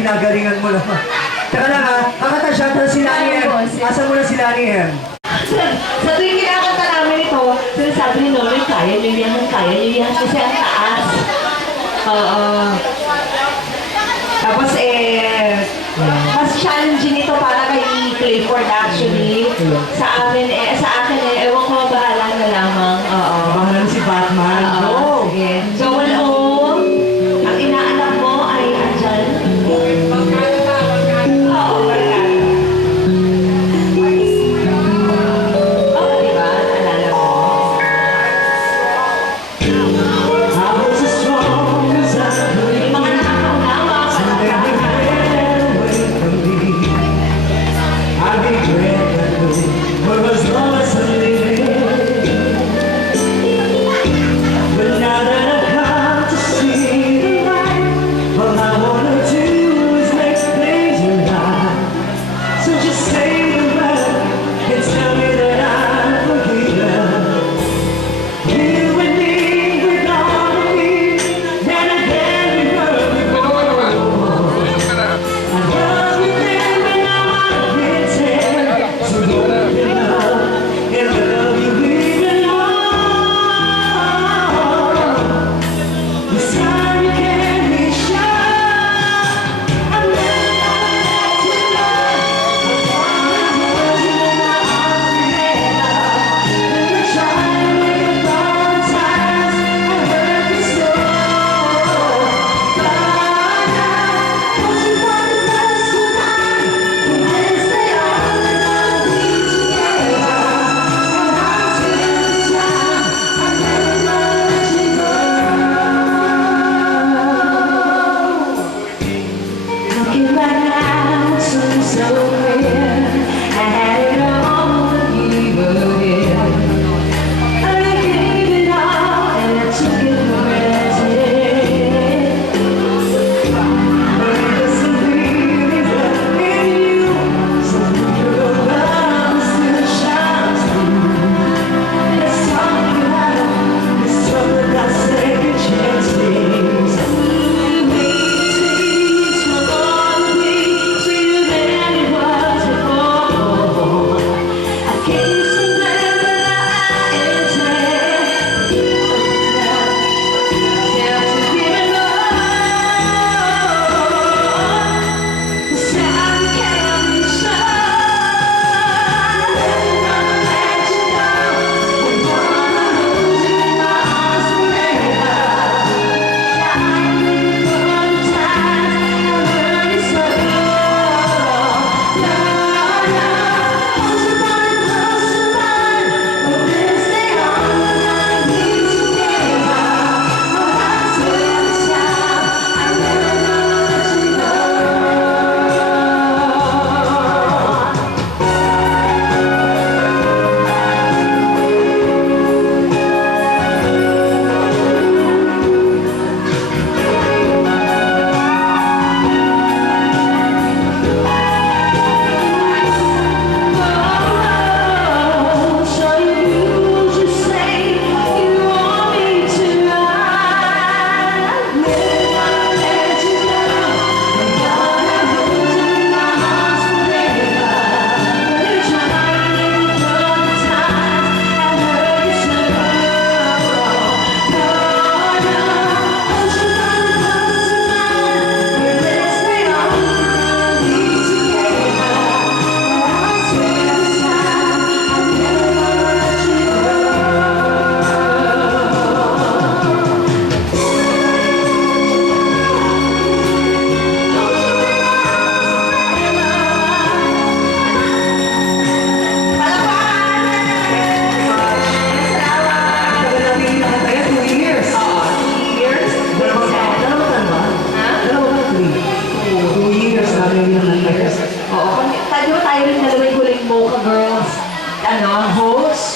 ginagalingan mo naman. Teka lang ha, kakanta siya, pero si Lani M. Asan mo na si Lani M? Sa tuwing kinakanta namin ito, sinasabi ni Nonoy, kaya niyo yan kasi ang taas. Oo. Tapos mas challenging ito para kay Clifford actually. Sa akin ewan ko, bahala na lamang. Oo. Bahala si Batman. Oo, sige. So, ang inaanak mo ay andyan. Oo, barkada. Oo, diba? Alala mo. Yung mga nakakaunawa,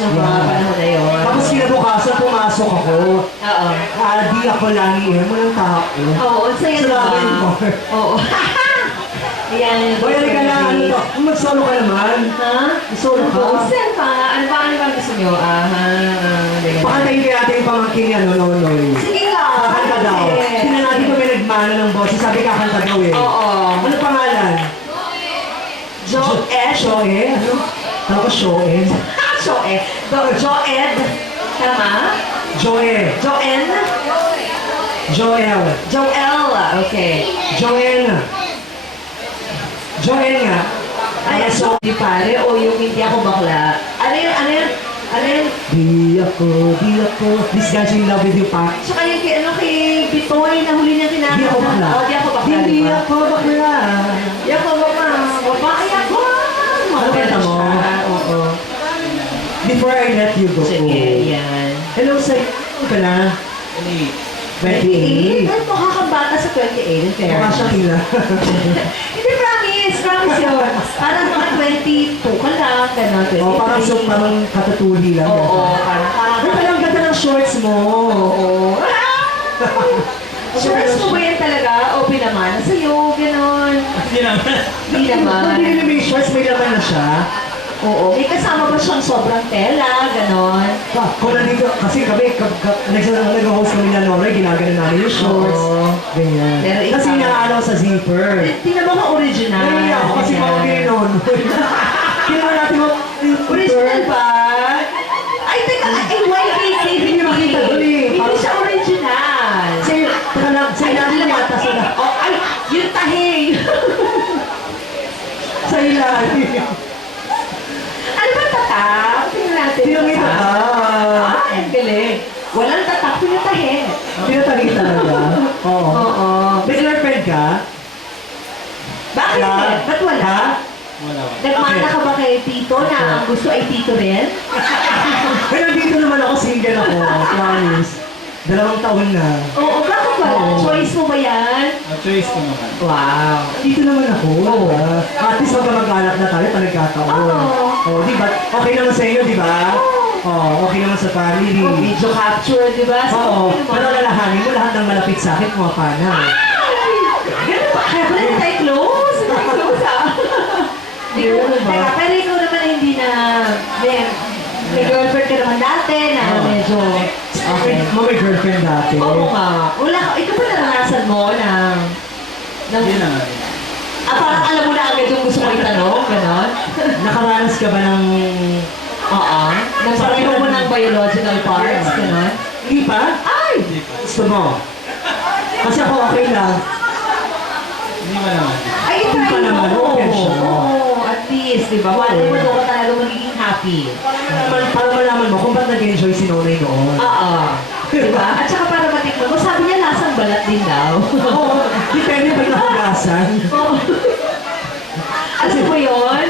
ng mga panahon na yun. Tapos kinabukasan, pumasok ako. Oo. Di ako lagi yun. Walang tao. Oo, sa'yo Sa akin ba? mo. Oo. Ayan. Boy, halika na. Ano to? Mag-solo ka naman. Ha? Solo ka. Oo, saan pa? Ano ba gusto nyo? Pakantayin kaya natin yung pamangkin niya, no? Sige lang. Pakanta daw. Sige. Tingnan natin kung may nagmamahal. ano ng boses. Sabi kakanta daw eh. Oo. Ano pangalan? Joed. Shoe? Ano? Ano ko Shoe? Joed. Joed. Tama? Joe. Joen? Joel. Joel. Okay. Joanna. Joel nga. Ay, so, di pare, o yung hindi ako bakla. Ano yun? Ano yun? Ano yun? Di ako. This guy's in love with you, pa. Tsaka yung kay, ano, kay Bitoy na huli niya kinakanta. Di ako bakla. Oh, di ako bakla, Di di ba? ako bakla. Di ako bakla. Babae ako. Makakanta mo? Oo. Before I let you go. Sige, yan. Hello, sir. Ano ka na? 28. Ay, makakabata sa 28. Fair. Mukha siya hila. Hindi, promise. Promise yun. Parang mga 22 ka lang. Gano'n, 23. Oh, parang katatuli lang. Oo, parang Ay, pala ang ganda ng shorts mo. Oo. Shorts mo ba yan talaga? O pinamana sa'yo? Ganon. Hindi naman. Hindi naman. Kung hindi may shorts, may laman na siya. Oo. May kasama ba siyang sobrang tela? Ganon. Kung nandito, kasi kami, nag-host kami na Nora, ginagano namin yung shorts. Oo. Ganyan. Pero ikaw- Kasi inaalaw sa zipper. Hindi naman ka original. Ay, ako kasi Ganyan. mga ginon. Kailangan natin mo, Original ba? Ay, teka. Ay, YKK. Hindi makita doon eh. Hindi siya original. Sa'yo, taka lang, sa'yo natin yata sila. Oh, ay, yung tahing. Sa ilalim. Ano ba tatak? Tingnan natin. Sino may tatak? Ay, ang galing. Walang tatak, pinatahin. Pinatali talaga. Oo. Oo. May girlfriend ka? Bakit? Wala. Ba't wala? Ha? Wala. Nagmana ka ba kay Tito na ang gusto ay Tito rin? Pero dito naman ako, single ako. Promise. 2 taon na. Oo, bakit wala? Oo. Choice mo ba yan? Choice ko naman. Wow. Dito naman ako. At least magkamag-anak na tayo pag nagkataon. Oo. Oh, di ba? Okay naman sa inyo, di ba? Oh, okay naman sa family. Oh, video capture, di ba? Oo. Ano ba? Pero lalahanin mo lahat ng malapit sa akin, mga pana. Ganun ba? Kaya pala hindi tayo close. Hindi tayo close, ah. Hindi ko, Ganun ba? teka, pero ikaw naman ay hindi na, may girlfriend ka naman dati na Oo. medyo, Okay. Mo may girlfriend dati. oo nga. Wala ka, ikaw ba naranasan mo ng Hindi naman. parang alam mo na agad yung gusto ko itanong, gano'n? Nakaranas ka ba ng... Oo. Nagpareho mo ng biological parts, gano'n? Hindi pa? Ay! Hindi pa. Gusto mo? Kasi ako okay lang. Hindi pa naman. Ay, Hindi pa try naman, mo. open siya. Oo, at least, di ba? Wala mo doon ka talaga magiging happy. Para malaman mo kung ba't nag-enjoy si Nonay noon. Oo. Di ba? At saka para matikman mo, sabi niya lasang balat din daw. Oo. Depende pag nahugasan. Oo. Alam mo yun?